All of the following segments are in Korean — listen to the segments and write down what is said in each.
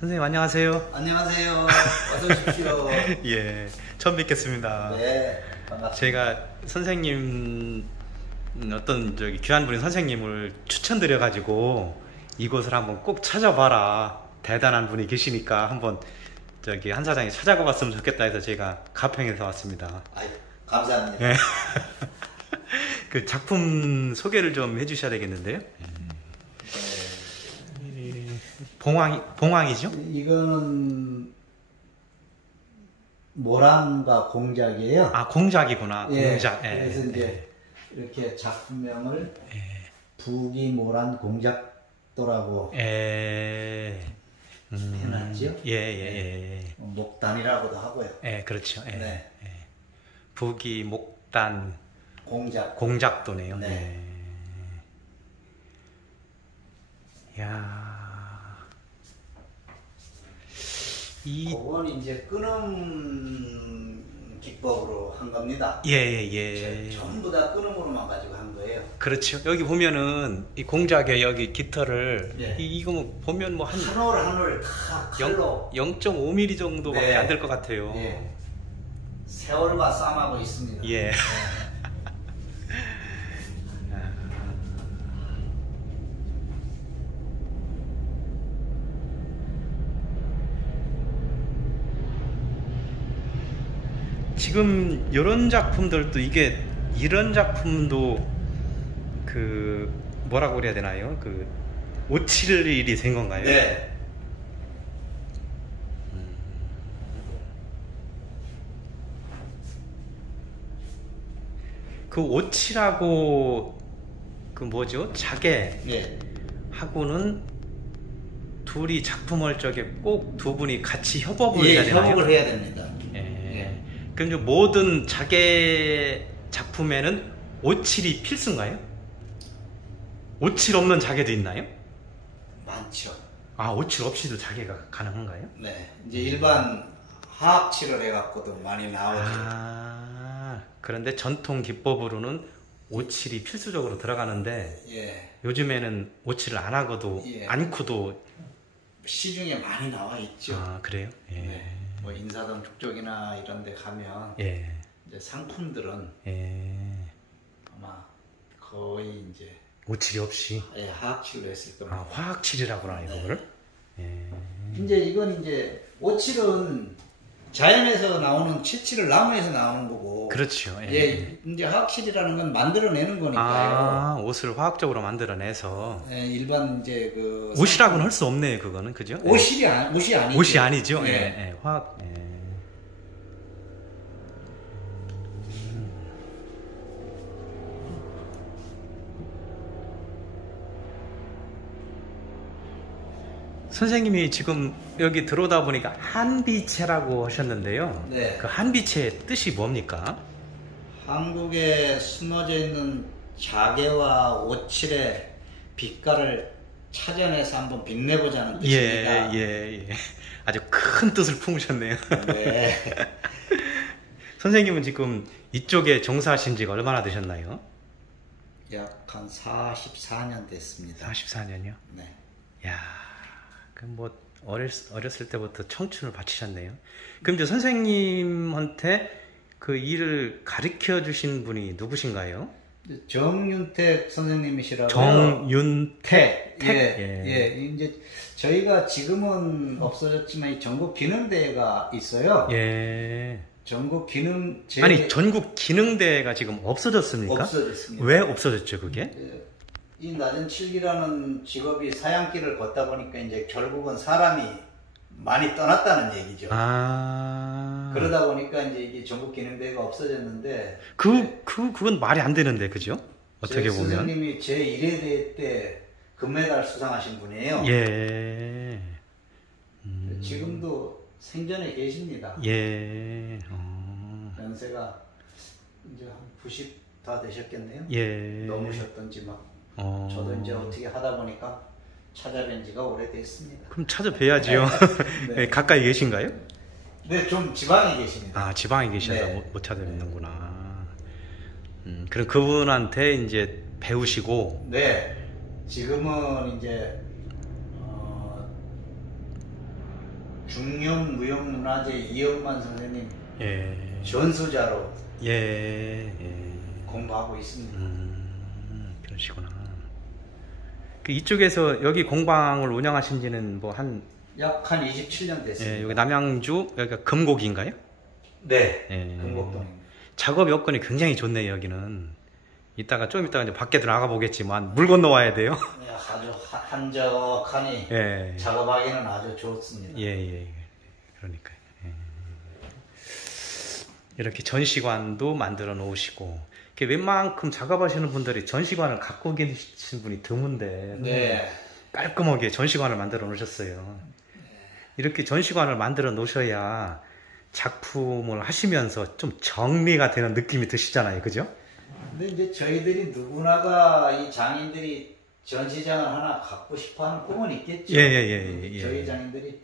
선생님 안녕하세요. 안녕하세요. 어서 오십시오. 예, 처음 뵙겠습니다. 네, 반갑습니다. 제가 선생님 어떤 귀한 분인 선생님을 추천드려가지고 이곳을 한번 꼭 찾아봐라. 대단한 분이 계시니까 한번 한 사장이 찾아가 봤으면 좋겠다 해서 제가 가평에서 왔습니다. 아이, 감사합니다. 예. 그 작품 소개를 좀 해주셔야 되겠는데요. 봉황이죠? 이거는 모란과 공작이에요. 아, 공작이구나. 예, 공작. 그래서 이제 이렇게 작품명을 부기모란 공작도라고 해놨지요. 예. 목단이라고도 하고요. 예, 그렇죠. 예. 네. 예. 부기, 목단, 공작도네요. 네. 예. 야. 그건 이제 끊음 기법으로 한 겁니다. 예. 전부 다 끊음으로만 가지고 한 거예요. 그렇죠. 여기 보면은 이 공작에 여기 깃털을 예. 이거 뭐 보면 뭐 한 올 한 올 다 칼로 0.5mm 정도밖에 네. 안 될 것 같아요. 예. 세월과 싸움하고 있습니다. 예. 지금 이런 작품들도 이런 작품도 그 뭐라고 그래야 되나요? 그 오칠일이 된 건가요? 네. 그 오칠하고 그 뭐죠? 자개 예. 하고는 둘이 작품을 꼭 두 분이 같이 협업을 예, 해야 되나요? 협업을 해야 됩니다. 예. 그럼 이제 모든 자개 작품에는 오칠이 필수인가요? 오칠 없는 자개도 있나요? 많죠. 아, 오칠 없이도 자개가 가능한가요? 네. 이제 일반 화학칠을 해갖고도 많이 나오죠. 아, 그런데 전통 기법으로는 오칠이 필수적으로 들어가는데 예. 요즘에는 오칠을 안 하고도 예. 않고도 시중에 많이 나와 있죠. 아, 그래요? 예. 네. 뭐 인사동 북쪽이나 이런 데 가면 예. 이제 상품들은 아마 거의 이제 오칠이 없이 화학칠로 했을 겁니다. 아, 화학칠이라고나 이거를? 이제 이건 이제 오칠은 자연에서 나오는 칠칠을 나무에서 나오는 거고. 그렇죠. 예. 이제 화학칠이라는 건 만들어내는 거니까요. 아, 옷을 화학적으로 만들어내서 예, 일반 이제 그 옷이라고는 할 수 없네요, 그거는. 그죠? 옷이 아니죠. 옷이 아니죠. 예. 화학. 선생님이 지금 여기 들어오다 보니까 한비체라고 하셨는데요. 네. 그 한비체의 뜻이 뭡니까? 한국에 숨어져 있는 자개와 오칠의 빛깔을 찾아내서 한번 빛내보자는 뜻입니다. 예. 아주 큰 뜻을 품으셨네요. 네. 선생님은 지금 이쪽에 종사하신 지가 얼마나 되셨나요? 약 한 44년 됐습니다. 44년이요? 네. 야, 그럼 뭐 어렸을 때부터 청춘을 바치셨네요. 그럼 이제 선생님한테 그 일을 가르쳐 주신 분이 누구신가요? 정윤택 선생님이시라고요. 정윤택. 예. 이제 저희가 지금은 없어졌지만 이 전국 기능대회가 있어요. 예. 전국 기능 아니, 전국 기능대회가 지금 없어졌습니까? 없어졌습니다. 왜 없어졌죠, 그게? 이 낮은 칠기라는 직업이 사양길을 걷다 보니까 이제 결국은 사람이 많이 떠났다는 얘기죠. 아. 그러다 보니까 이제 이게 전국 기능대회가 없어졌는데. 그건 말이 안 되는데, 그죠? 어떻게 보면. 선생님이 제1회 대회 때 금메달 수상하신 분이에요. 예. 지금도 생전에 계십니다. 예. 연세가 이제 한 90 다 되셨겠네요. 예. 넘으셨던지 막. 저도 이제 어떻게 하다 보니까 찾아뵌 지가 오래됐습니다. 그럼 찾아뵈야지요. 네. 가까이 계신가요? 네, 좀 지방에 계십니다. 아, 지방에 계셔서 네. 못 찾아뵙는구나. 그럼 그분한테 이제 배우시고. 네, 지금은 이제 중용 무형문화재 이영만 선생님 예. 전수자로 예. 공부하고 있습니다. 그러시구나. 그 이쪽에서 여기 공방을 운영하신 지는 뭐 약 한 27년 됐습니다. 예, 여기 남양주 여기가 금곡인가요? 네, 예. 금곡동입니다. 작업 여건이 굉장히 좋네요. 여기는 좀 이따가 이제 밖에 나가 보겠지만 물 건너와야 돼요. 네, 아주 한적하니 예. 작업하기는 아주 좋습니다. 예. 그러니까요. 예. 이렇게 전시관도 만들어 놓으시고, 웬만큼 작업하시는 분들이 전시관을 갖고 계신 분이 드문데, 네. 깔끔하게 전시관을 만들어 놓으셨어요. 이렇게 전시관을 만들어 놓으셔야 작품을 하시면서 좀 정리가 되는 느낌이 드시잖아요. 그죠? 근데 이제 저희들이 누구나가 이 장인들이 전시장을 하나 갖고 싶어 하는 꿈은 있겠죠. 예. 저희 장인들이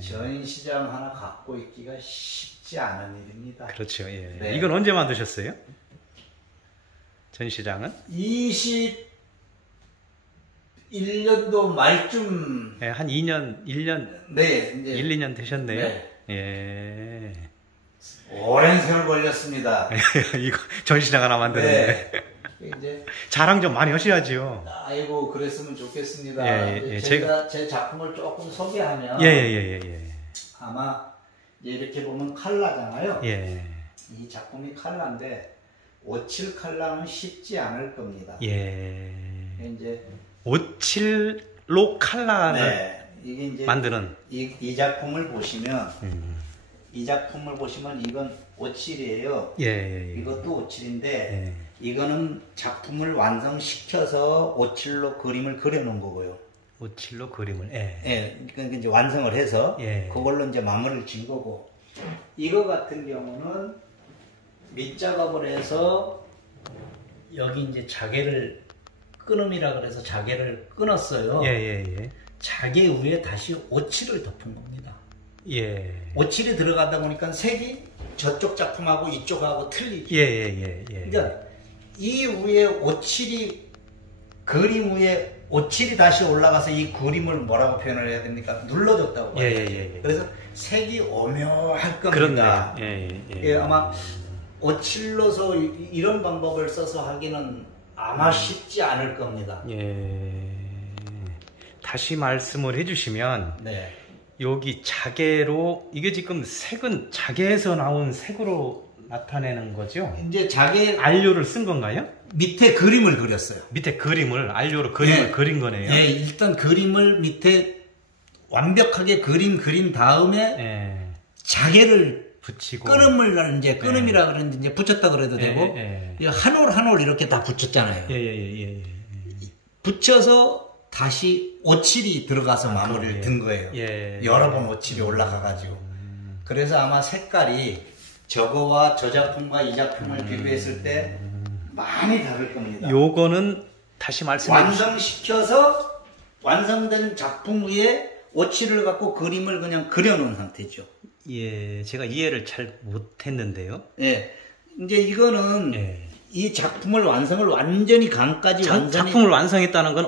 전시장 하나 갖고 있기가 쉽지 않은 일입니다. 그렇죠. 예. 네. 이건 언제 만드셨어요? 전시장은? 21년도 말쯤. 예, 한 2년, 1년, 네, 이제 1, 2년 되셨네요. 네. 예. 오랜 세월 걸렸습니다. 이거 전시장 하나 만드는데. 네. 이제 자랑 좀 많이 하셔야지요. 아이고 그랬으면 좋겠습니다. 예, 제가 제 작품을 조금 소개하면 예. 아마 이제 이렇게 보면 칼라잖아요. 예. 이 작품이 칼라인데 57 칼라는 쉽지 않을 겁니다. 예. 이제 57로 칼라를 네, 이게 이제 만드는 이 작품을 보시면 이 작품을 보시면 이건 57이에요. 예. 이것도 57인데 예. 이거는 작품을 완성시켜서 57로 그림을 그려놓은 거고요. 57로 그림을 그러니까 이제 완성을 해서 예. 그걸로 이제 마무리를 진 거고, 이거 같은 경우는 밑작업을 해서 여기 이제 자개를 끊음이라 그래서 자개를 끊었어요. 예. 자개 위에 다시 57을 덮은 겁니다. 예. 57이 들어가다 보니까 색이 저쪽 작품하고 이쪽하고 틀리죠. 예. 그러니까 이 위에 57이 그림 위에 57이 다시 올라가서 이 그림을 뭐라고 표현을 해야 됩니까? 눌러줬다고 봐요. 예. 그래서 색이 오묘할 겁니다. 그렇네요. 예, 아마 57로서 이런 방법을 써서 하기는 아마 쉽지 않을 겁니다. 예. 다시 말씀을 해주시면 네. 여기 자개로 이게 지금 색은 자개에서 나온 색으로 나타내는 거죠? 이제 자개 안료를 쓴 건가요? 밑에 그림을 그렸어요. 밑에 그림을 안료로 그림을 그린 거네요. 예, 일단 그림을 밑에 완벽하게 그린 다음에 자개를 붙이고 끊음을 이제 끊음이라 그러는데 이제 붙였다 그래도 되고 한 올 한 올 이렇게 다 붙였잖아요. 예. 붙여서 다시 57이 들어가서 마무리를 든 거예요. 여러 번 57이 올라가가지고. 그래서 아마 색깔이 저거와 저 작품과 이 작품을 비교했을 때 많이 다를 겁니다. 요거는 다시 말씀해 주시죠. 완성시켜서 완성된 작품 위에 57을 갖고 그림을 그냥 그려놓은 상태죠. 예, 제가 이해를 잘 못했는데요. 예, 이제 이거는 이 작품을 완성을 완전히 강까지 완전히 작품을 완성했다는 건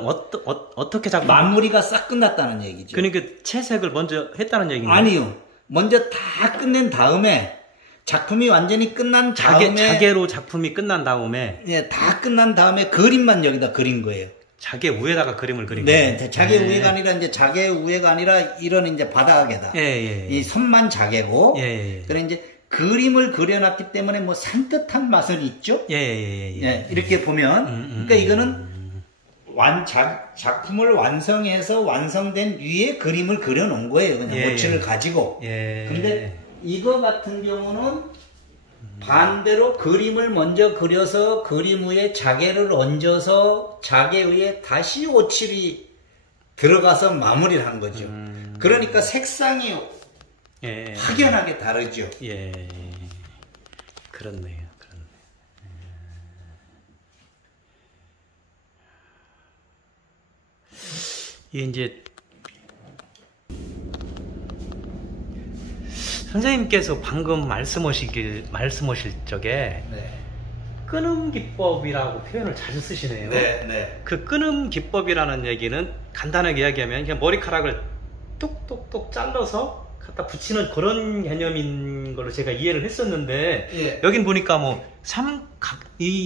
어떻게 작품 마무리가 싹 끝났다는 얘기죠. 그러니까 채색을 먼저 했다는 얘기인가요? 아니요. 먼저 다 끝낸 다음에 작품이 완전히 끝난 다음에 자개로 작품이 끝난 다음에 다 끝난 다음에 그림만 여기다 그린 거예요. 자개 위에다가 그림을 그린 거예요. 네, 자개 위에가 아니라 이제 자개 위에가 아니라 이런 이제 바닥에다 이 선만 자개고 그래 이제 그림을 그려놨기 때문에 뭐 산뜻한 맛은 있죠. 이렇게 보면 그러니까 이거는 작품을 완성해서 완성된 위에 그림을 그려놓은 거예요. 그냥 모치를 가지고. 근데 이거 같은 경우는 반대로 그림을 먼저 그려서 그림 위에 자개를 얹어서 자개 위에 다시 57이 들어가서 마무리를 한 거죠. 그러니까 색상이 확연하게 다르죠. 그렇네요. 이게 이제 선생님께서 방금 말씀하실 적에 끊음 기법이라고 표현을 자주 쓰시네요. 그 끊음 기법이라는 얘기는 간단하게 이야기하면 그냥 머리카락을 뚝뚝뚝 잘라서 갖다 붙이는 그런 개념인 걸로 제가 이해를 했었는데 예. 여긴 보니까 뭐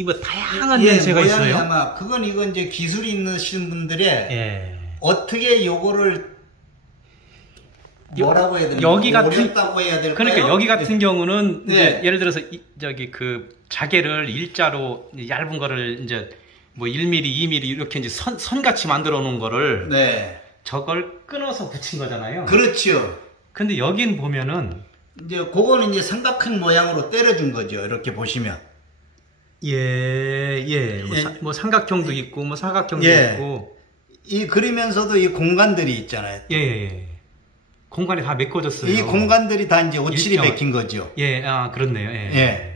뭐 다양한 예, 냄새가 모양이 있어요. 아마 그건 이건 이제 기술이 있으신 분들의 예. 어떻게 요거를 뭐라고 해야 되나? 여기 같은 어렵다고 해야 될까요? 그러니까 여기 같은 예. 경우는 네. 이제 예를 들어서 저기 그 자개를 일자로 얇은 거를 이제 뭐 1mm, 2mm 이렇게 이제 선같이 만들어 놓은 거를 네. 저걸 끊어서 붙인 거잖아요. 그렇죠. 근데 여긴 보면은 이제 그거는 이제 삼각형 모양으로 때려준 거죠. 이렇게 보시면. 예. 뭐 삼각형도 있고 뭐 사각형도 예. 있고 이 그리면서도 이 공간들이 있잖아요. 예. 공간이 다 메꿔졌어요. 이 공간들이 다 이제 오칠이 일정. 베낀 거죠. 예, 그렇네요. 예. 예.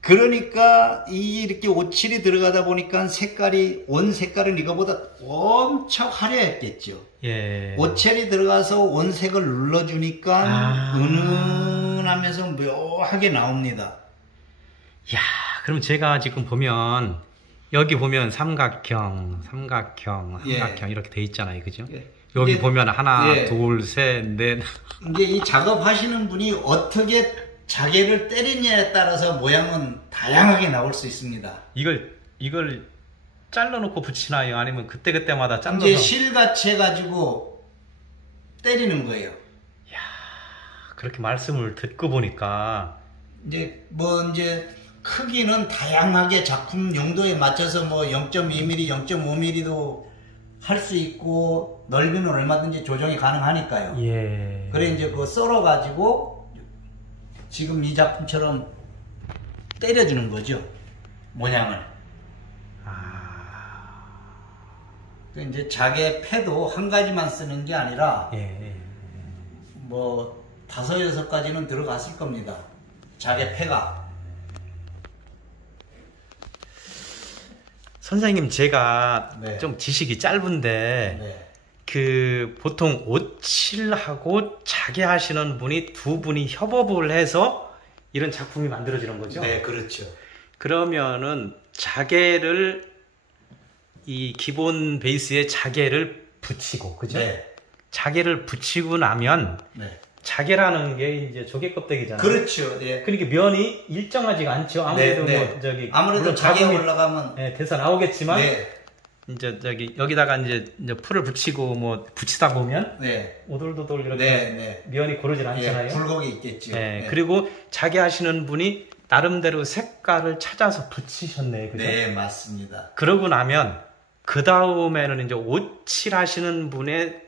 그러니까 이렇게 오칠이 들어가다 보니까 색깔이 원 색깔은 이거보다 엄청 화려했겠죠. 예. 오첼이 들어가서 원색을 눌러주니까 은은하면서 묘하게 나옵니다. 야, 그럼 제가 지금 보면 여기 보면 삼각형 이렇게 돼 있잖아요, 그죠? 예. 여기 이제, 보면 하나, 예. 둘, 셋, 넷. 이제 이 작업하시는 분이 어떻게 자개를 때리냐에 따라서 모양은 다양하게 나올 수 있습니다. 이걸 잘라놓고 붙이나요? 아니면 그때마다 잘라서? 이제 실같이 해가지고 때리는 거예요. 야, 그렇게 말씀을 듣고 보니까 이제 크기는 다양하게 작품 용도에 맞춰서 뭐 0.2mm, 0.5mm도 할 수 있고 넓이는 얼마든지 조정이 가능하니까요. 예. 그래 이제 그거 썰어가지고 지금 이 작품처럼 때려주는 거죠. 모양을. 이제 자개 패도 한 가지만 쓰는 게 아니라 뭐 5, 6가지는 들어갔을 겁니다. 자개 패가. 선생님 제가 네. 좀 지식이 짧은데 네. 그 보통 오칠하고 자개 하시는 분이 두 분이 협업을 해서 이런 작품이 만들어지는 거죠? 네, 그렇죠. 그러면은 자개를 이 기본 베이스에 자개를 붙이고, 그죠? 네. 자개를 붙이고 나면 네. 자개라는 게 이제 조개 껍데기잖아요. 그렇죠. 예. 그러니까 면이 일정하지가 않죠. 아무래도 네, 뭐 저기 아무래도 자개가 올라가면 돼서 나오겠지만 네. 이제 저기 여기다가 이제 풀을 붙이고 뭐 붙이다 보면 네. 오돌도돌 이렇게 네. 면이 고르질 않잖아요. 예, 굴곡이 있겠죠. 네. 네. 그리고 자개 하시는 분이 나름대로 색깔을 찾아서 붙이셨네요. 그죠? 네, 맞습니다. 그러고 나면 그 다음에는 이제 오칠 하시는 분의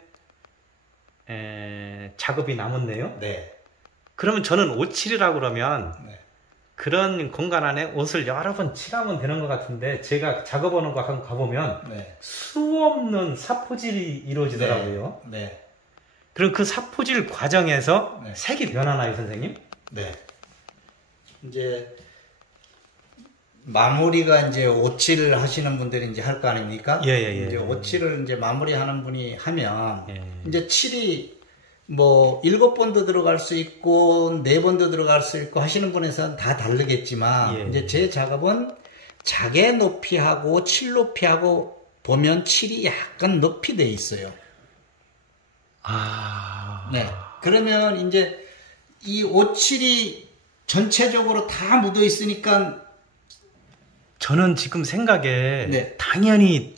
작업이 남았네요. 네. 그러면 저는 오칠이라고 그러면 네. 그런 공간 안에 옷을 여러 번 칠하면 되는 것 같은데 제가 작업하는 거 한번 가보면 네. 수 없는 사포질이 이루어지더라고요. 네. 그럼 그 사포질 과정에서 네. 색이 변하나요, 선생님? 네. 이제 마무리가 이제 오칠을 하시는 분들이 이제 할 거 아닙니까? 예. 이제 오칠을 이제 마무리하는 분이 하면 예. 이제 칠이 뭐 7번도 들어갈 수 있고 4번도 들어갈 수 있고 하시는 분에서는 다 다르겠지만 예. 이제 제 작업은 자개 높이하고 칠 높이하고 보면 칠이 약간 높이 돼 있어요. 네. 그러면 이제 이 오칠이 전체적으로 다 묻어 있으니까 저는 지금 생각에 네. 당연히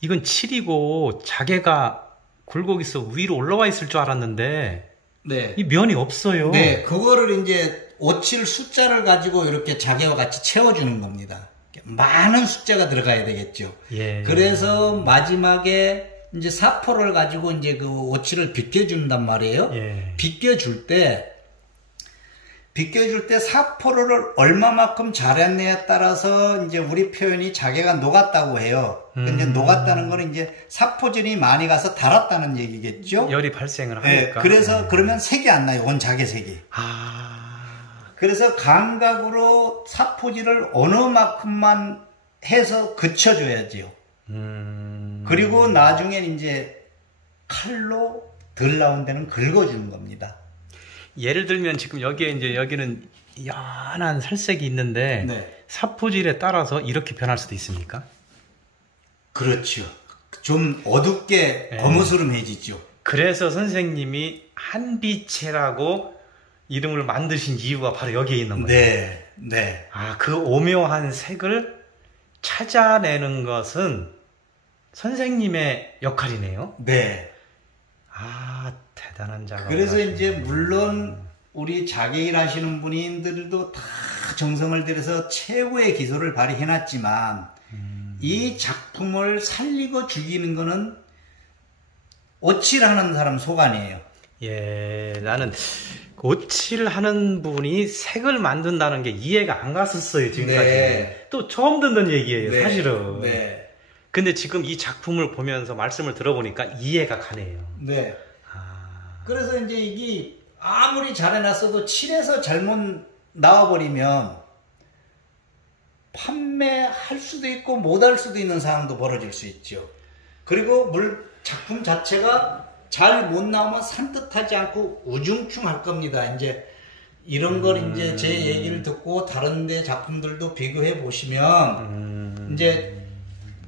이건 칠이고 자개가 굴곡 있어 위로 올라와 있을 줄 알았는데 네. 이 면이 없어요. 네, 그거를 이제 오칠 숫자를 가지고 이렇게 자개와 같이 채워주는 겁니다. 많은 숫자가 들어가야 되겠죠. 예. 그래서 마지막에 이제 사포를 가지고 이제 그 오칠을 빗겨준단 말이에요. 예. 빗겨줄 때 사포를 얼마만큼 잘했느냐에 따라서 이제 우리 표현이 자개가 녹았다고 해요. 근데 녹았다는 거는 이제 사포질이 많이 가서 달았다는 얘기겠죠. 열이 발생을 네, 하니까. 그래서 그러면 색이 안 나요. 원 자개색이. 그래서 감각으로 사포질을 어느 만큼만 해서 그쳐줘야지요. 그리고 나중엔 이제 칼로 덜 나온 데는 긁어주는 겁니다. 예를 들면 지금 여기는 연한 살색이 있는데 네. 사포질에 따라서 이렇게 변할 수도 있습니까? 그렇죠. 좀 어둡게 거무스름해지죠. 그래서 선생님이 한빛체라고 이름을 만드신 이유가 바로 여기에 있는 거예요. 네, 네. 아, 그 오묘한 색을 찾아내는 것은 선생님의 역할이네요. 네. 아, 대단한 작업. 그래서 이제 물론 우리 자개일 하시는 분들도 다 정성을 들여서 최고의 기술을 발휘해놨지만 이 작품을 살리고 죽이는 거는 오칠하는 사람 소관이에요. 예, 나는 오칠하는 분이 색을 만든다는 게 이해가 안 갔었어요, 지금까지. 네. 또 처음 듣는 얘기예요, 네. 사실은. 네. 근데 지금 이 작품을 보면서 말씀을 들어보니까 이해가 가네요. 네. 아... 그래서 이제 이게 아무리 잘해놨어도 칠해서 잘못 나와버리면 판매할 수도 있고 못할 수도 있는 상황도 벌어질 수 있죠. 그리고 작품 자체가 잘 못 나오면 산뜻하지 않고 우중충할 겁니다. 이제 이런 걸 이제 제 얘기를 듣고 다른데 작품들도 비교해 보시면 이제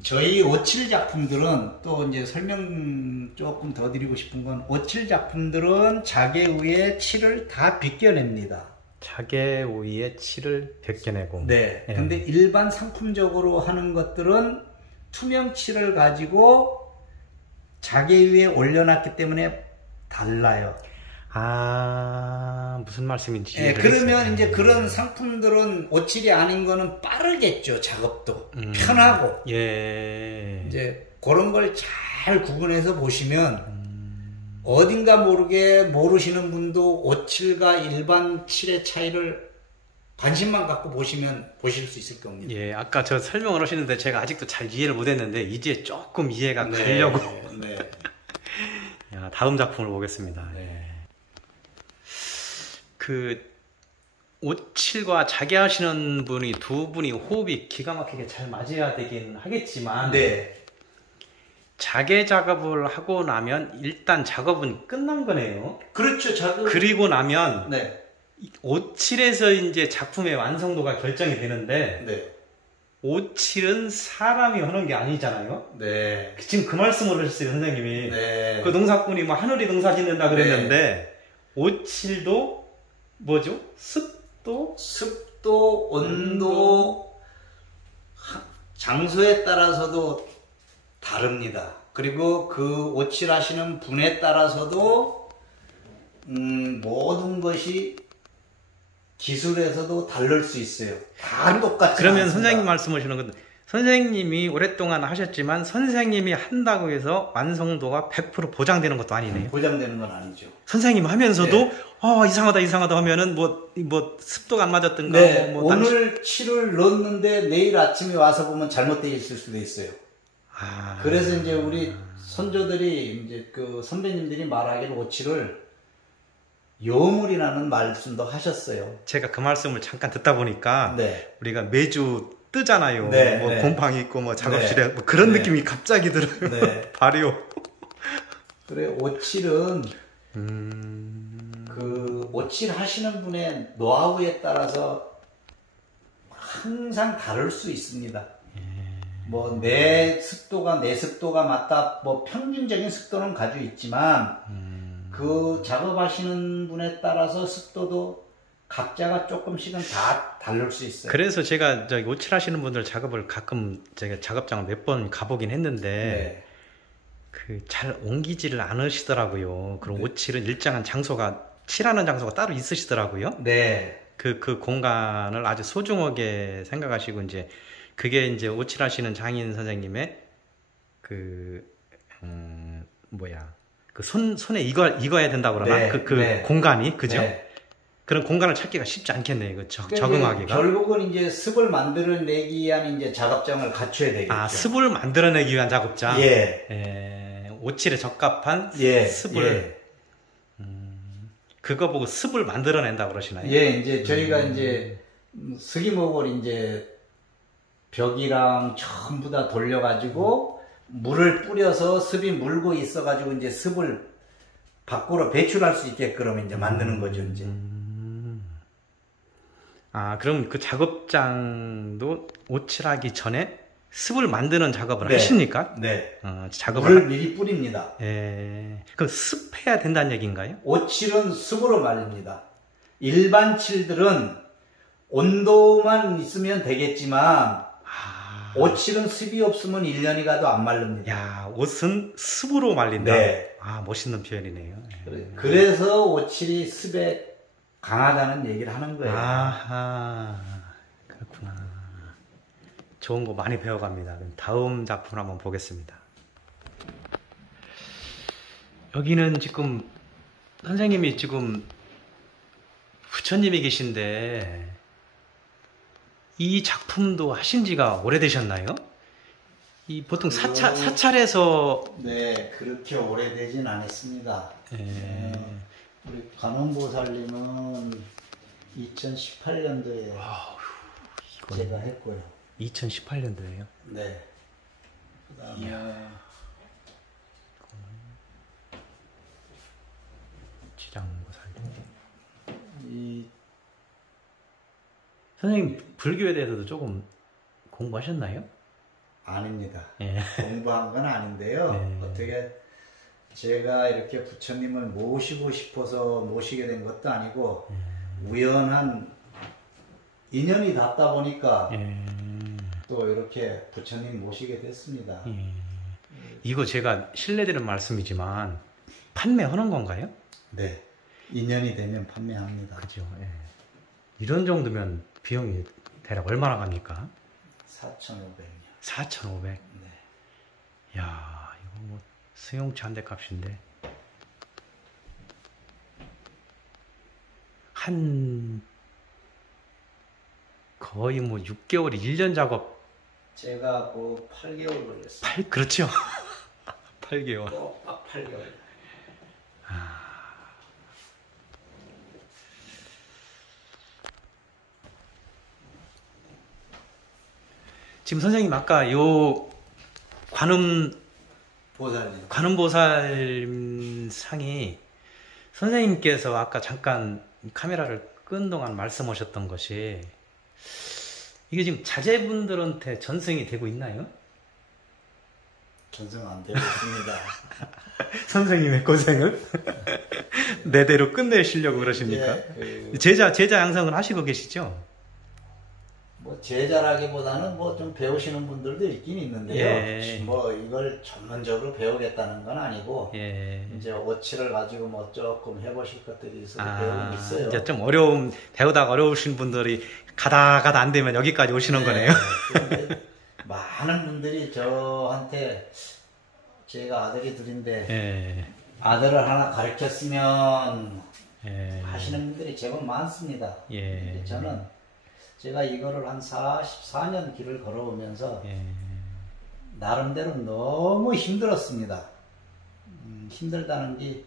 저희 오칠 작품들은 또 이제 설명 조금 더 드리고 싶은 건 오칠 작품들은 자개 위에 칠을 다 벗겨냅니다. 자개 위에 칠을 벗겨내고. 네. 예. 근데 일반 상품적으로 하는 것들은 투명 칠을 가지고 자개 위에 올려놨기 때문에 달라요. 아, 무슨 말씀인지. 예, 그러면 이제 그런 상품들은 오칠이 아닌 거는 빠르겠죠, 작업도. 편하고. 예. 이제 그런 걸 잘 구분해서 보시면 어딘가 모르게 모르시는 분도 오칠과 일반 칠의 차이를 관심만 갖고 보시면 보실 수 있을 겁니다. 예, 아까 저 설명을 하시는데 제가 아직도 잘 이해를 못했는데 이제 조금 이해가 가려고. 네. 야, 다음 작품을 보겠습니다. 네. 그 오칠과 자개 하시는 분이 두 분이 호흡이 기가 막히게 잘 맞아야 되긴 하겠지만 네. 자개 작업을 하고 나면 일단 작업은 끝난 거네요. 그렇죠. 그리고 나면 네. 오칠에서 이제 작품의 완성도가 결정이 되는데 네. 오칠은 사람이 하는 게 아니잖아요. 네. 지금 그 말씀을 하셨어요, 선생님이. 네. 그 농사꾼이 뭐 하늘이 농사 짓는다 그랬는데 네. 오칠도 뭐죠? 습도, 온도, 장소에 따라서도 다릅니다. 그리고 그 오칠하시는 분에 따라서도 모든 것이 기술에서도 다를 수 있어요. 다 똑같지 그러면 않습니다. 선생님 말씀하시는 건 선생님이 오랫동안 하셨지만 선생님이 한다고 해서 완성도가 100% 보장되는 것도 아니네요. 보장되는 건 아니죠. 선생님 하면서도 네. 이상하다 하면은 뭐 습도가 안 맞았던가 네, 뭐 오늘 칠을 넣었는데 내일 아침에 와서 보면 잘못되어 있을 수도 있어요. 그래서 이제 우리 선조들이 이제 그 선배님들이 말하기를 오칠을 요물이라는 말씀도 하셨어요. 제가 그 말씀을 잠깐 듣다 보니까 네. 우리가 매주 뜨잖아요. 네, 뭐 네. 곰팡이 있고 뭐 작업실에 네. 뭐 그런 네. 느낌이 갑자기 들어요. 네. 발효. 그래 오칠은 그 오칠 하시는 분의 노하우에 따라서 항상 다를 수 있습니다. 뭐 내 습도가 맞다, 뭐 평균적인 습도는 가지고 있지만 그 작업하시는 분에 따라서 습도도 각자가 조금씩은 다 다를 수 있어요. 그래서 제가 저기 오칠하시는 분들 작업을 가끔 제가 작업장을 몇 번 가보긴 했는데 네. 그 잘 옮기지를 않으시더라고요. 그럼 네. 오칠은 일정한 장소가 칠하는 장소가 따로 있으시더라고요. 네. 그 공간을 아주 소중하게 생각하시고 이제 그게 이제 오칠하시는 장인 선생님의 그 손에 익어야 된다고 그러나 네. 그 네. 공간이 그죠? 네. 그런 공간을 찾기가 쉽지 않겠네요. 그 그러니까 적응하기가. 결국은 이제 습을 만들어내기 위한 이제 작업장을 갖춰야 되겠죠. 아, 습을 만들어내기 위한 작업장. 예. 오칠에 적합한 예. 습을. 예. 그거 보고 습을 만들어낸다고 그러시나요? 예, 이제 저희가 이제 스기목을 이제 벽이랑 전부 다 돌려가지고 물을 뿌려서 습이 물고 있어가지고 이제 습을 밖으로 배출할 수 있게끔 이제 만드는 거죠, 이제. 아, 그럼 그 작업장도 오칠하기 전에 습을 만드는 작업을 네. 하십니까? 네. 작업을 물을 미리 뿌립니다. 예. 그럼 습해야 된다는 얘기인가요? 오칠은 습으로 말립니다. 일반 칠들은 온도만 있으면 되겠지만 오칠은 습이 없으면 1년이 가도 안 마릅니다. 야, 옷은 습으로 말린다. 네. 멋있는 표현이네요. 그래서 오칠이 습에 강하다는 얘기를 하는 거예요. 아하, 그렇구나. 좋은 거 많이 배워갑니다. 다음 작품 한번 보겠습니다. 여기는 지금 선생님이 지금 부처님이 계신데 이 작품도 하신 지가 오래되셨나요? 이 보통 사찰에서 네, 그렇게 오래되진 않았습니다. 우리 관음보살님은 2018년도에 제가 했고요. 2018년도에요? 네. 그다음에 지장보살님. 선생님 불교에 대해서도 조금 공부하셨나요? 아닙니다. 예. 공부한 건 아닌데요. 예. 어떻게 제가 이렇게 부처님을 모시고 싶어서 모시게 된 것도 아니고 우연한 인연이 닿다 보니까 또 이렇게 부처님 모시게 됐습니다. 이거 제가 실례되는 말씀이지만 판매하는 건가요? 네. 인연이 되면 판매합니다. 그죠. 예. 이런 정도면 비용이 대략 얼마나 갑니까? 4,500요. 4,500. 네. 야, 이거 뭐 수용치 한 대 값인데. 한 거의 뭐 6개월, 1년 작업. 제가 그 8개월 걸렸어요. 그렇죠. 8개월. 딱 8개월. 지금 선생님 아까 요 관음보살 상이 선생님께서 아까 잠깐 카메라를 끈 동안 말씀하셨던 것이 이게 지금 자제분들한테 전승이 되고 있나요? 전승 안 되고 있습니다. 선생님의 고생을 내대로 끝내시려고 그러십니까? 제자 양성을 하시고 계시죠? 뭐 제자라기보다는 뭐 좀 배우시는 분들도 있긴 있는데요. 예. 뭐 이걸 전문적으로 배우겠다는 건 아니고 예. 이제 오칠을 가지고 뭐 조금 해보실 것들이 있어서 배우고 있어요. 이제 좀 배우다가 어려우신 분들이 가다 안 되면 여기까지 오시는 거네요. 그런데 많은 분들이 저한테 제가 아들이 둘인데 아들을 하나 가르쳤으면 하시는 분들이 제법 많습니다. 저는 제가 이거를 한 44년 길을 걸어오면서 나름대로 너무 힘들었습니다. 힘들다는 게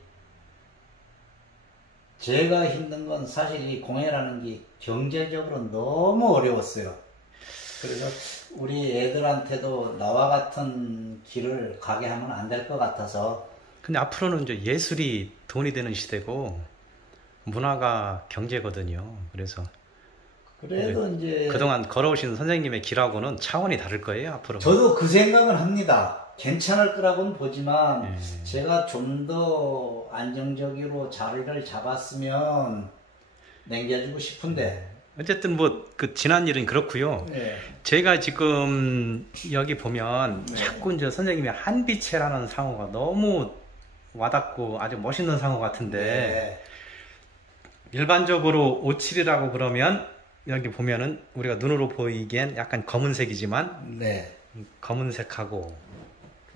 제가 힘든 건 사실 이 공예라는 게 경제적으로 너무 어려웠어요. 그래서 우리 애들한테도 나와 같은 길을 가게 하면 안 될 것 같아서. 근데 앞으로는 이제 예술이 돈이 되는 시대고 문화가 경제거든요. 그래도 이제 그동안 걸어오신 선생님의 길하고는 차원이 다를 거예요, 앞으로. 저도 그 생각은 합니다. 괜찮을 거라고는 보지만 제가 좀 더 안정적으로 자리를 잡았으면 남겨주고 싶은데. 어쨌든 뭐 그 지난 일은 그렇고요. 제가 지금 여기 보면 자꾸 이제 선생님이 한비체라는 상호가 너무 와닿고 아주 멋있는 상호 같은데 일반적으로 오칠이라고 그러면 여기 보면은 우리가 눈으로 보이기엔 약간 검은색이지만 검은색하고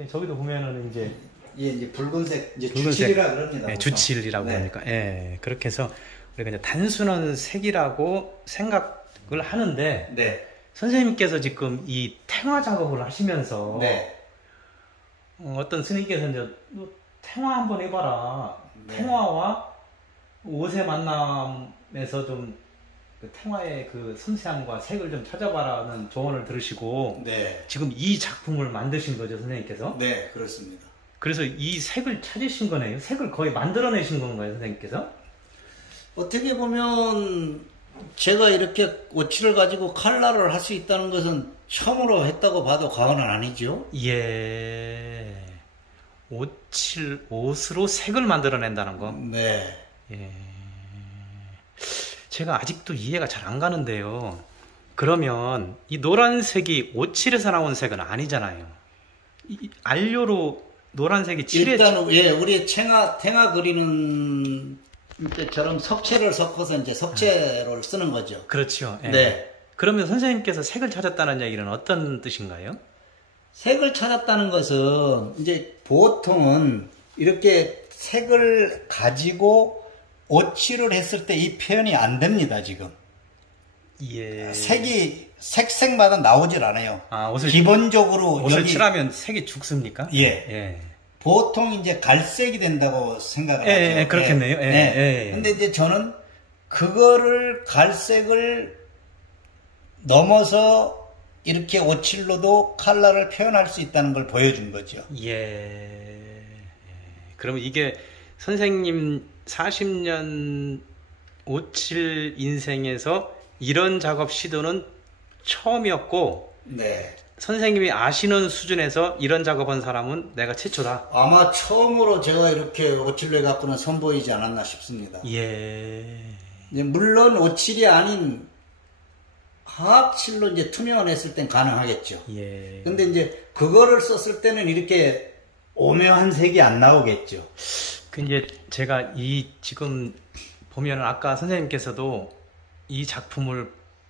저기도 보면은 이제 붉은색 주칠이라 그럽니다. 주칠이라고 그러니까 그렇게 해서 우리가 이제 단순한 색이라고 생각을 하는데 선생님께서 지금 이 탱화 작업을 하시면서 어떤 스님께서 이제 너 탱화 한번 해봐라. 탱화와 옷의 만남에서 좀 그 탱화의 그 섬세함과 색을 좀 찾아봐라는 조언을 들으시고 지금 이 작품을 만드신 거죠, 선생님께서? 네, 그렇습니다. 그래서 이 색을 찾으신 거네요. 색을 거의 만들어내신 건가요, 선생님께서? 어떻게 보면 제가 이렇게 오칠을 가지고 칼라를 할 수 있다는 것은 처음으로 했다고 봐도 과언은 아니죠. 예. 옷으로 색을 만들어낸다는 거. 네. 예. 제가 아직도 이해가 잘 안 가는데요. 그러면 이 노란색이 옷칠에서 나온 색은 아니잖아요. 안료로 노란색이 칠해. 일단 예, 우리 탱화 그리는 때처럼 석채를 섞어서 이제 석채를 쓰는 거죠. 그렇죠. 예. 네. 그러면 선생님께서 색을 찾았다는 얘기는 어떤 뜻인가요? 색을 찾았다는 것은 이제 보통은 이렇게 색을 가지고 옷칠을 했을 때 이 표현이 안 됩니다, 지금. 예. 색이 색색마다 나오질 않아요. 아, 기본적으로 옷을 칠하면 색이 죽습니까? 예. 예. 보통 이제 갈색이 된다고 생각을 예, 하죠. 예, 그렇겠네요. 예, 네. 예, 예. 근데 이제 저는 그거를 갈색을 넘어서 이렇게 옷칠로도 컬러를 표현할 수 있다는 걸 보여준 거죠. 예. 그러면 이게 선생님 40년 옷칠 인생에서 이런 작업 시도는 처음이었고, 네. 선생님이 아시는 수준에서 이런 작업한 사람은 내가 최초다. 아마 처음으로 제가 이렇게 옷칠로 해갖고는 선보이지 않았나 싶습니다. 예. 물론 옷칠이 아닌 화학칠로 이제 투명을 했을 땐 가능하겠죠. 예. 근데 이제 그거를 썼을 때는 이렇게 오묘한 색이 안 나오겠죠. 그 이제 제가 지금 보면은 아까 선생님께서도 이 작품을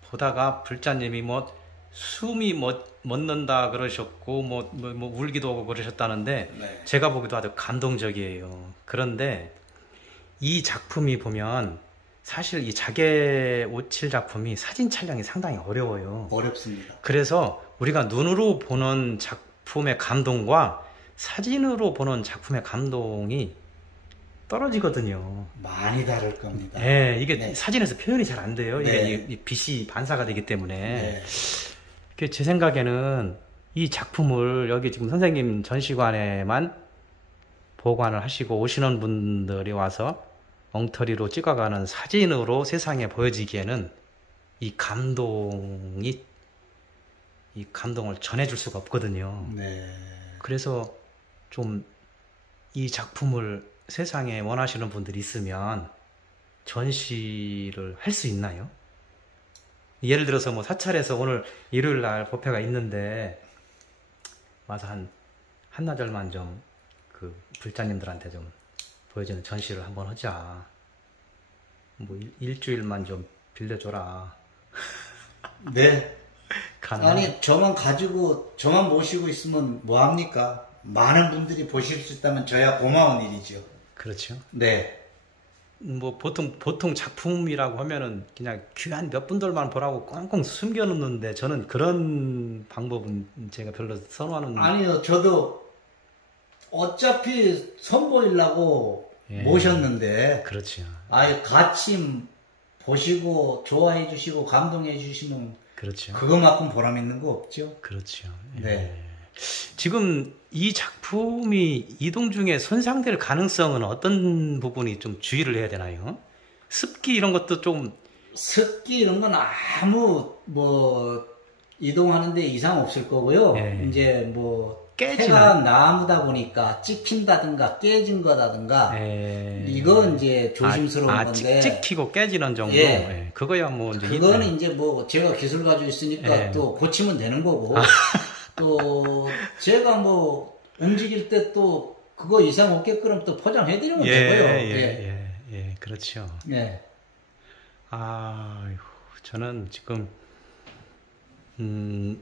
보다가 불자님이 숨이 멎는다 그러셨고 울기도 하고 그러셨다는데 네. 제가 보기도 아주 감동적이에요. 그런데 이 작품이 보면 사실 이 자개 옷칠 작품이 사진 촬영이 상당히 어려워요. 어렵습니다. 그래서 우리가 눈으로 보는 작품의 감동과 사진으로 보는 작품의 감동이 떨어지거든요. 많이 다를 겁니다. 네, 이게 네. 사진에서 표현이 잘 안 돼요. 네. 이게 이 빛이 반사가 되기 때문에. 네. 제 생각에는 이 작품을 여기 지금 선생님 전시관에만 보관을 하시고 오시는 분들이 와서 엉터리로 찍어가는 사진으로 세상에 보여지기에는 이 감동을 전해줄 수가 없거든요. 네. 그래서 좀 이 작품을 세상에 원하시는 분들이 있으면 전시를 할 수 있나요? 예를 들어서 사찰에서 오늘 일요일 날 법회가 있는데 와서 한나절만 좀 그 불자님들한테 좀 보여주는 전시를 한번 하자. 일주일만 좀 빌려줘라. 네. 가능한? 아니, 저만 가지고, 저만 모시고 있으면 뭐합니까? 많은 분들이 보실 수 있다면 저야 고마운 일이죠. 그렇죠. 네. 보통 작품이라고 하면은 그냥 귀한 몇 분들만 보라고 꽁꽁 숨겨놓는데 저는 그런 방법은 제가 별로 선호하는. 아니요, 저도 어차피 선보이려고 예. 모셨는데. 그렇죠. 아예 같이 보시고 좋아해 주시고 감동해 주시면 그렇죠. 그거만큼 보람 있는 거 없죠. 그렇죠. 네. 예. 지금 이 작품이 이동 중에 손상될 가능성은 어떤 부분이 좀 주의를 해야 되나요? 습기 이런 것도 좀. 습기 이런 건 아무 이동하는데 이상 없을 거고요. 예. 이제 깨지나? 태가 나무다 보니까 찍힌다든가 깨진 거다든가 이건 이제 조심스러운 건데. 찍히고 깨지는 정도. 예. 예. 그거야 이제. 그거는 이제 제가 기술 가지고 있으니까 예. 또 고치면 되는 거고. 또 제가 움직일 때 또 그거 이상 없게끔 또 포장해 드리면 되고요. 예, 그렇죠. 예. 저는 지금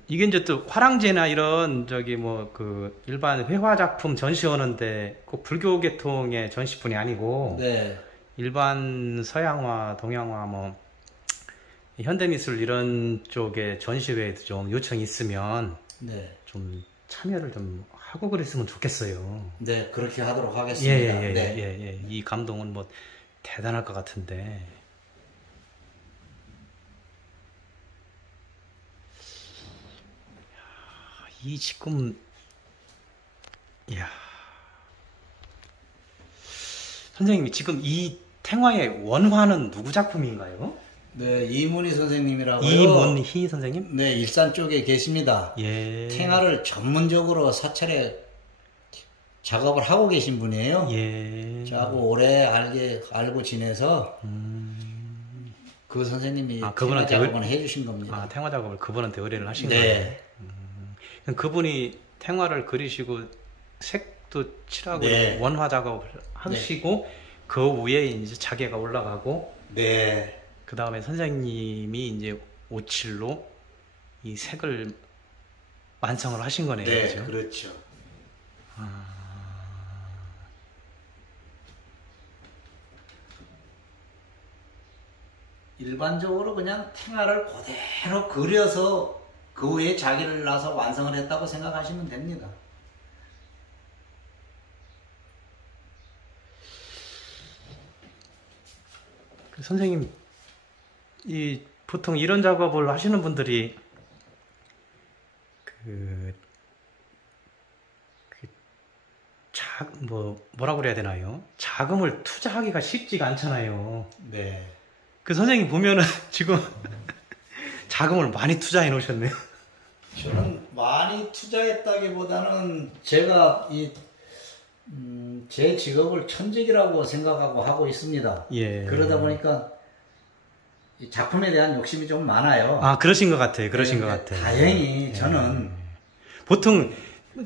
이게 이제 또 화랑제나 이런 일반 회화 작품 전시 오는데 꼭 불교 계통의 전시뿐이 아니고 네. 일반 서양화, 동양화 현대미술 이런 쪽의 전시회에도 좀 요청이 있으면 네. 좀 참여를 좀 하고 그랬으면 좋겠어요. 네, 그렇게 하도록 하겠습니다. 예. 이 감동은 대단할 것 같은데. 선생님이 지금 이 탱화의 원화는 누구 작품인가요? 네, 이문희 선생님이라고요. 이문희 선생님? 네, 일산 쪽에 계십니다. 예. 탱화를 전문적으로 사찰에 작업을 하고 계신 분이에요. 예. 저하고 오래 알고 지내서 그 선생님이 탱화 작업을 해주신 겁니다. 아, 탱화 작업을 그분한테 의뢰를 하신 네. 거예요? 그분이 탱화를 그리시고 색도 칠하고 네. 원화 작업을 하시고 네. 그 위에 이제 자개가 올라가고 네. 그 다음에 선생님이 이제 오칠로 이 색을 완성을 하신 거네요. 네, 그렇죠? 그렇죠. 일반적으로 그냥 탱화를 그대로 그려서 그 위에 자기를 놔서 완성을 했다고 생각하시면 됩니다. 선생님, 보통 이런 작업을 하시는 분들이 뭐라고 그래야 되나요? 자금을 투자하기가 쉽지가 않잖아요. 네. 그 선생님 보면은 지금 자금을 많이 투자해 놓으셨네요. 저는 많이 투자했다기보다는 제가 제 직업을 천직이라고 생각하고 하고 있습니다. 예. 그러다 보니까 이 작품에 대한 욕심이 좀 많아요. 아, 그러신 것 같아요. 그러신 것 같아요. 다행히 저는 보통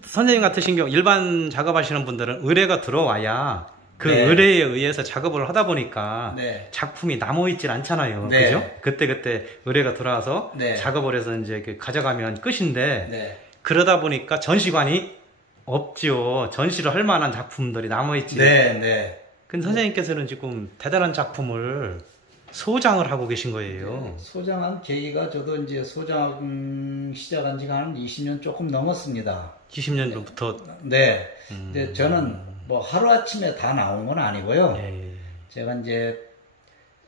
선생님 같으신 경우 일반 작업하시는 분들은 의뢰가 들어와야 그 네. 의뢰에 의해서 작업을 하다 보니까 네. 작품이 남아있질 않잖아요. 네. 그죠? 그때 의뢰가 들어와서 네. 작업을 해서 이제 가져가면 끝인데 네. 그러다 보니까 전시관이 없지요. 전시를 할 만한 작품들이 남아있지. 네, 네. 근데 선생님께서는 지금 대단한 작품을 소장을 하고 계신 거예요. 소장한 계기가 저도 이제 소장 시작한 지가 한 20년 조금 넘었습니다. 20년부터. 네. 근데 저는 뭐 하루아침에 다 나온 건 아니고요. 예. 제가 이제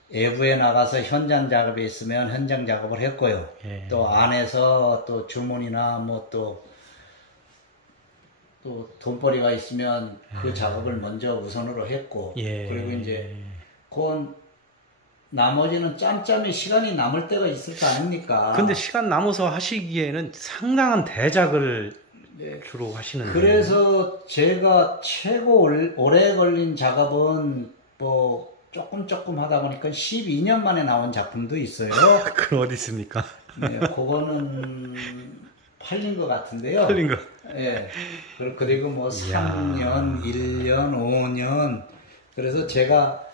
외부에 나가서 현장 작업이 있으면 현장 작업을 했고요. 예. 또 안에서 또 주문이나 뭐 또 돈벌이가 있으면 그 작업을 먼저 우선으로 했고, 예. 그리고 이제 그 나머지는 짬짬이 시간이 남을 때가 있을 거 아닙니까? 근데 시간 남아서 하시기에는 상당한 대작을 네. 주로 하시는. 그래서 제가 최고 오래 걸린 작업은 뭐 조금 하다 보니까 12년 만에 나온 작품도 있어요. 그건 어디 있습니까? 네, 그거는 팔린 것 같은데요. 틀린 거. 예. 그리고 뭐 3년, 1년, 5년. 그래서 제가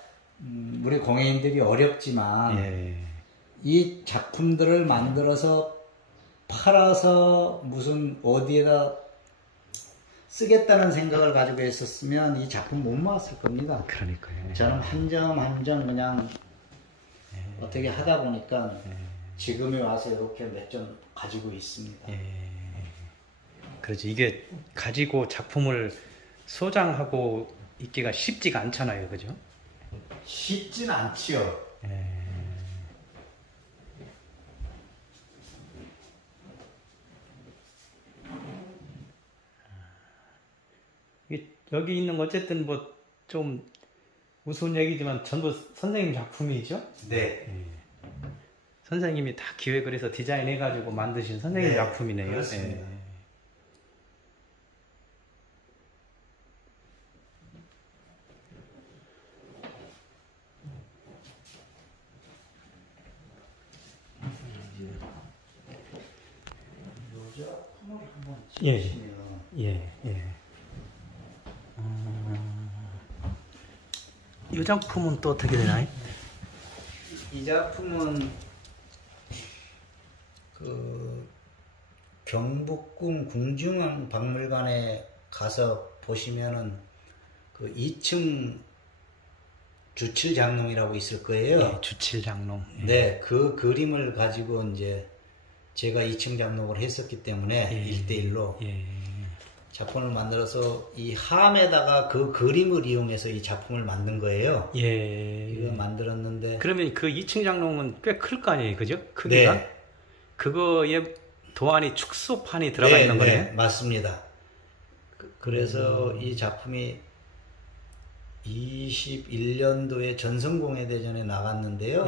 우리 공예인들이 어렵지만 예. 이 작품들을 만들어서 팔아서 무슨 어디에다 쓰겠다는 생각을 가지고 있었으면 이 작품 못 모았을 겁니다. 그러니까요. 저는 한 점 한 점 그냥 어떻게 하다 보니까 지금에 와서 이렇게 몇 점 가지고 있습니다. 그렇지. 이게 가지고 작품을 소장하고 있기가 쉽지가 않잖아요. 그죠? 쉽진 않지요. 여기 있는 거 어쨌든 뭐 좀 우스운 얘기지만 전부 선생님 작품이죠? 네. 선생님이 다 기획을 해서 디자인해가지고 만드신 선생님 네, 작품이네요. 그렇습니다. 이 작품은 또 어떻게 되나요? 이 작품은 그 경복궁 궁중박물관에 가서 보시면은 그 2층 주칠장롱이라고 있을 거예요. 예, 주칠장롱. 예. 네, 그 그림을 가지고 이제 제가 2층 장롱을 했었기 때문에 1대1로 작품을 만들어서 이 함에다가 그 그림을 이용해서 이 작품을 만든 거예요. 이거 만들었는데. 그러면 그 2층 장롱은 꽤 클 거 아니에요, 그죠? 크기가? 네. 그거에 도안이 축소판이 들어가 있는 거예요? 네, 맞습니다. 그래서 이 작품이 21년도에 전성공예대전에 나갔는데요.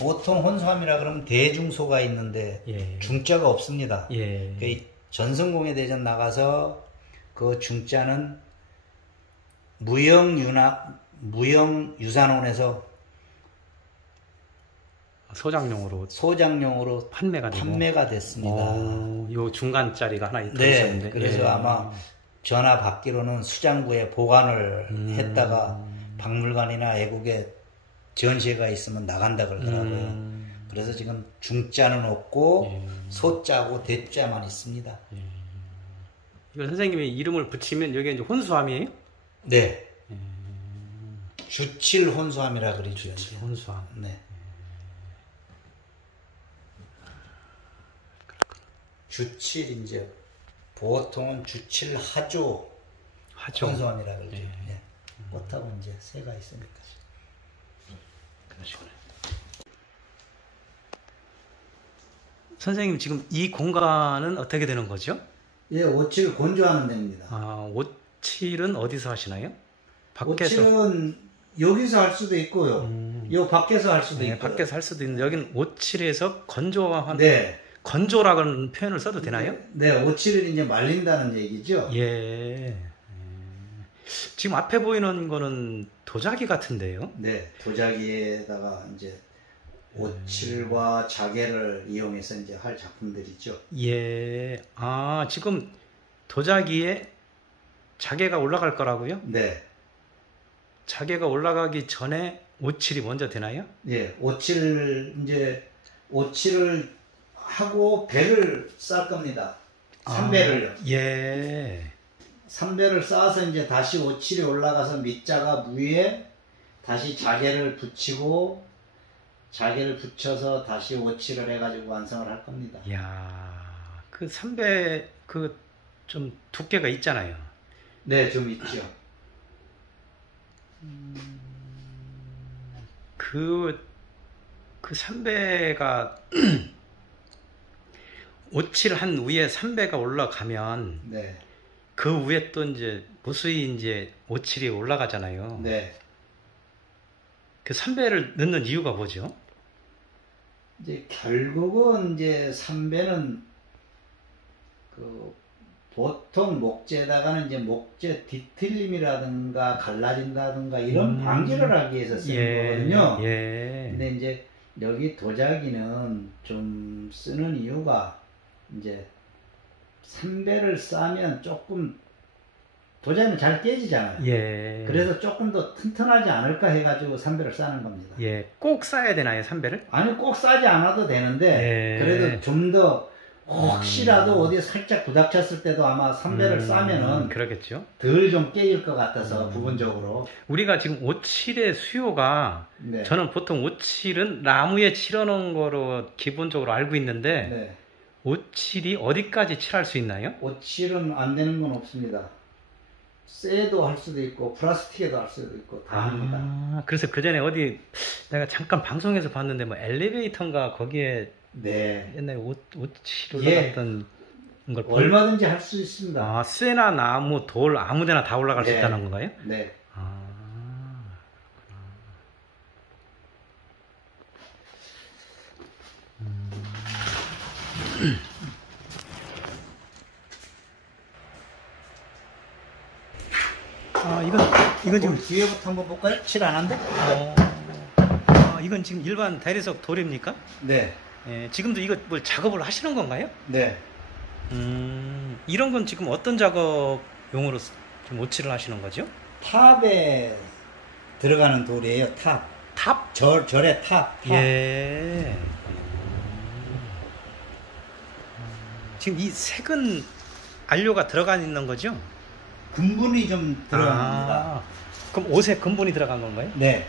보통 혼수함이라 그러면 대중소가 있는데 예. 중자가 없습니다. 예. 그 전성공예 대전 나가서 그 중자는 무형유산원에서 소장용으로 판매가 됐습니다. 요 중간짜리가 하나 네, 있었는데. 그래서 예. 아마 전화 받기로는 수장구에 보관을 했다가 박물관이나 애국에 전시회가 있으면 나간다 그러더라고요. 그래서 지금 중자는 없고 소자고 대자만 있습니다. 이거 선생님이 이름을 붙이면 여기 이제 혼수함이에요? 네. 주칠 혼수함이라 그러죠. 주칠 혼수함. 네. 주칠 이제 보통은 주칠 하조 혼수함이라 그러죠. 예. 네. 꽃하고 이제 새가 있으니까. 그러시구나. 선생님 지금 이 공간은 어떻게 되는 거죠? 예, 오칠 건조하는 데입니다. 아, 오칠은 어디서 하시나요? 밖에서? 오칠은 여기서 할 수도 있고요. 요 밖에서 할 수도 네, 있고요. 밖에서 할 수도 있는데 여기는 오칠에서 건조한 네. 건조라는 표현을 써도 되나요? 네, 오칠을 이제 말린다는 얘기죠. 예. 지금 앞에 보이는 거는 도자기 같은데요? 네, 도자기에다가 이제 오칠과 자개를 이용해서 이제 할 작품들이죠. 예. 아, 지금 도자기에 자개가 올라갈 거라고요? 네. 자개가 올라가기 전에 오칠이 먼저 되나요? 예, 오칠을 하고 배를 쌓을 겁니다. 3배를요. 예. 3배를 쌓아서 이제 다시 오칠이 올라가서 밑자가 위에 다시 자개를 붙이고 자개를 붙여서 다시 오칠을 해가지고 완성을 할 겁니다. 이야, 그 3배 그 좀 두께가 있잖아요. 네, 좀 있죠. 그 3배가 오칠한 위에 3배가 올라가면 네. 그 위에 또 이제 무수히 이제 오칠이 올라가잖아요. 네. 그 3배를 넣는 이유가 뭐죠? 이제 결국은 이제 3배는 그 보통 목재에다가는 이제 목재 뒤틀림이라든가 갈라진다든가 이런 방지를 하기 위해서 쓰는 거거든요. 예. 근데 이제 여기 도자기는 좀 쓰는 이유가 이제 3배를 싸면 조금 도자기는 잘 깨지잖아요. 예. 그래서 조금 더 튼튼하지 않을까 해가지고 3배를 싸는 겁니다. 예. 꼭 싸야 되나요, 3배를? 아니 꼭 싸지 않아도 되는데 예. 그래도 좀 더 혹시라도 어디 살짝 부닥쳤을 때도 아마 3배를 싸면은 그러겠죠. 덜 좀 깨질 것 같아서 부분적으로. 우리가 지금 오칠의 수요가 네. 저는 보통 오칠은 나무에 칠해놓은 거로 기본적으로 알고 있는데 네. 오칠이 어디까지 칠할 수 있나요? 오칠은 안 되는 건 없습니다. 쇠도 할 수도 있고 플라스틱에도 할 수도 있고 다 합니다. 그래서 그 전에 어디 내가 잠깐 방송에서 봤는데 뭐 엘리베이터인가 거기에 네. 옛날에 오칠 예. 올라갔던 걸 얼마든지 할 수 있습니다. 아, 쇠나 나무, 돌 아무데나 다 올라갈 수 네. 있다는 건가요? 네. 이건 지금 뒤에부터 한번 볼까요? 칠 안 한데? 이건 지금 일반 대리석 돌입니까? 네. 예, 지금도 이거 뭘 작업을 하시는 건가요? 네. 이런 건 지금 어떤 작업용으로 좀 오칠을 하시는 거죠? 탑에 들어가는 돌이에요. 탑. 탑? 절의 탑. 예. 지금 이 색은 안료가 들어가 있는 거죠? 근분이 좀 들어갑니다. 그럼 옷에 근분이 들어간 건가요? 네.